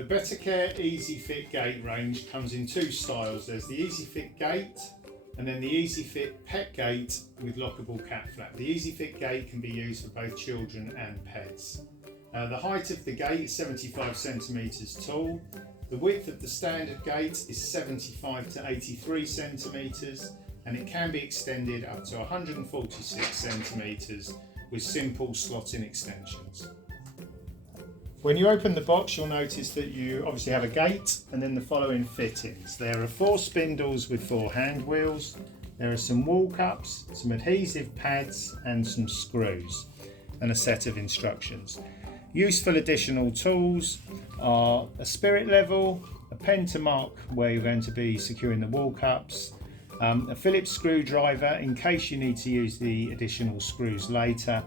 The BettaCare Easy Fit gate range comes in two styles. There's the Easy Fit gate and then the Easy Fit pet gate with lockable cat flap. The Easy Fit gate can be used for both children and pets. The height of the gate is 75 centimetres tall. The width of the standard gate is 75 to 83 centimetres, and it can be extended up to 146 centimetres with simple slot-in extensions. When you open the box, you'll notice that you obviously have a gate and then the following fittings. There are 4 spindles with 4 hand wheels. There are some wall cups, some adhesive pads and some screws, and a set of instructions. Useful additional tools are a spirit level, a pen to mark where you're going to be securing the wall cups, a Phillips screwdriver in case you need to use the additional screws later,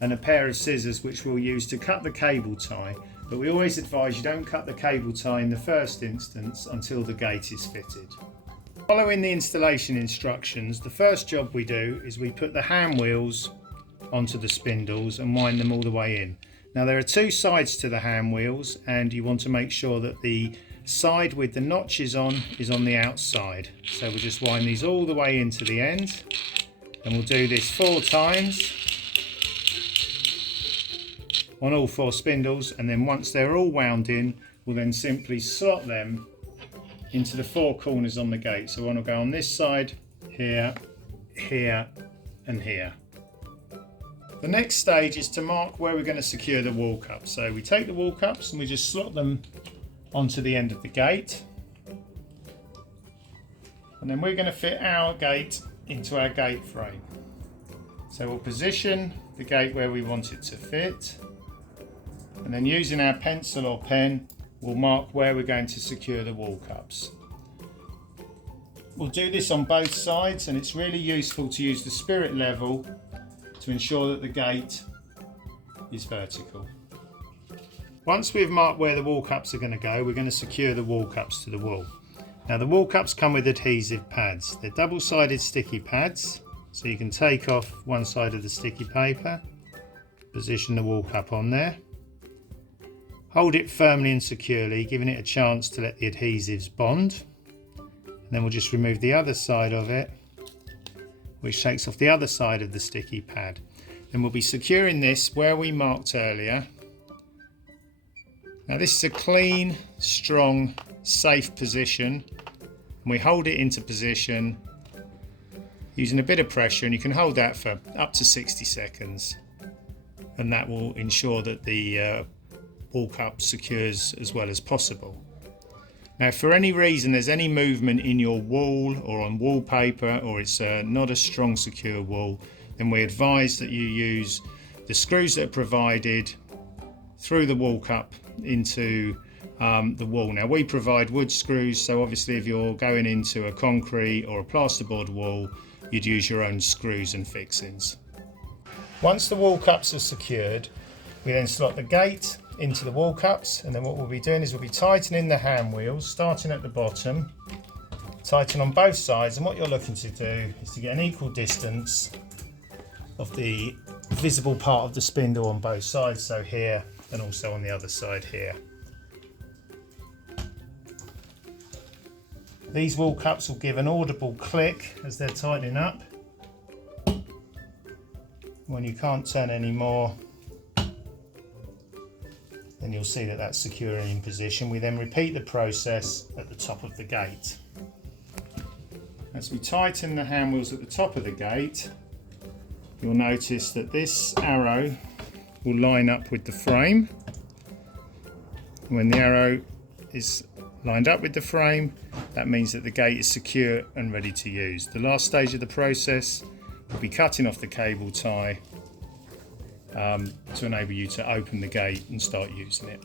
and a pair of scissors which we'll use to cut the cable tie, but we always advise you don't cut the cable tie in the first instance until the gate is fitted. Following the installation instructions, the first job we do is we put the hand wheels onto the spindles and wind them all the way in. Now there are 2 sides to the hand wheels, and you want to make sure that the side with the notches on is on the outside. So we'll just wind these all the way into the end, and we'll do this 4 times on all 4 spindles, and then once they're all wound in, we'll then simply slot them into the 4 corners on the gate. So one will go on this side, here, here and here. The next stage is to mark where we're going to secure the wall cups. So we take the wall cups and we just slot them onto the end of the gate, and then we're going to fit our gate into our gate frame. So we'll position the gate where we want it to fit, and then using our pencil or pen we'll mark where we're going to secure the wall cups. We'll do this on both sides, and it's really useful to use the spirit level to ensure that the gate is vertical. Once we've marked where the wall cups are going to go, we're going to secure the wall cups to the wall. Now the wall cups come with adhesive pads. They're double-sided sticky pads, so you can take off one side of the sticky paper, position the wall cup on there, hold it firmly and securely, giving it a chance to let the adhesives bond, and then we'll just remove the other side of it, which takes off the other side of the sticky pad. Then we'll be securing this where we marked earlier. Now this is a clean, strong, safe position, and we hold it into position using a bit of pressure, and you can hold that for up to 60 seconds, and that will ensure that the wall cup secures as well as possible. Now if for any reason there's any movement in your wall or on wallpaper, or it's not a strong secure wall, then we advise that you use the screws that are provided through the wall cup into the wall. Now we provide wood screws, so obviously if you're going into a concrete or a plasterboard wall, you'd use your own screws and fixings. Once the wall cups are secured, we then slot the gate into the wall cups, and then what we'll be doing is we'll be tightening the hand wheels, starting at the bottom, tighten on both sides, and what you're looking to do is to get an equal distance of the visible part of the spindle on both sides, so here and also on the other side here. These wall cups will give an audible click as they're tightening up. When you can't turn any more, then you'll see that that's secure and in position. We then repeat the process at the top of the gate. As we tighten the hand wheels at the top of the gate, you'll notice that this arrow will line up with the frame. When the arrow is lined up with the frame, that means that the gate is secure and ready to use. The last stage of the process will be cutting off the cable tie to enable you to open the gate and start using it.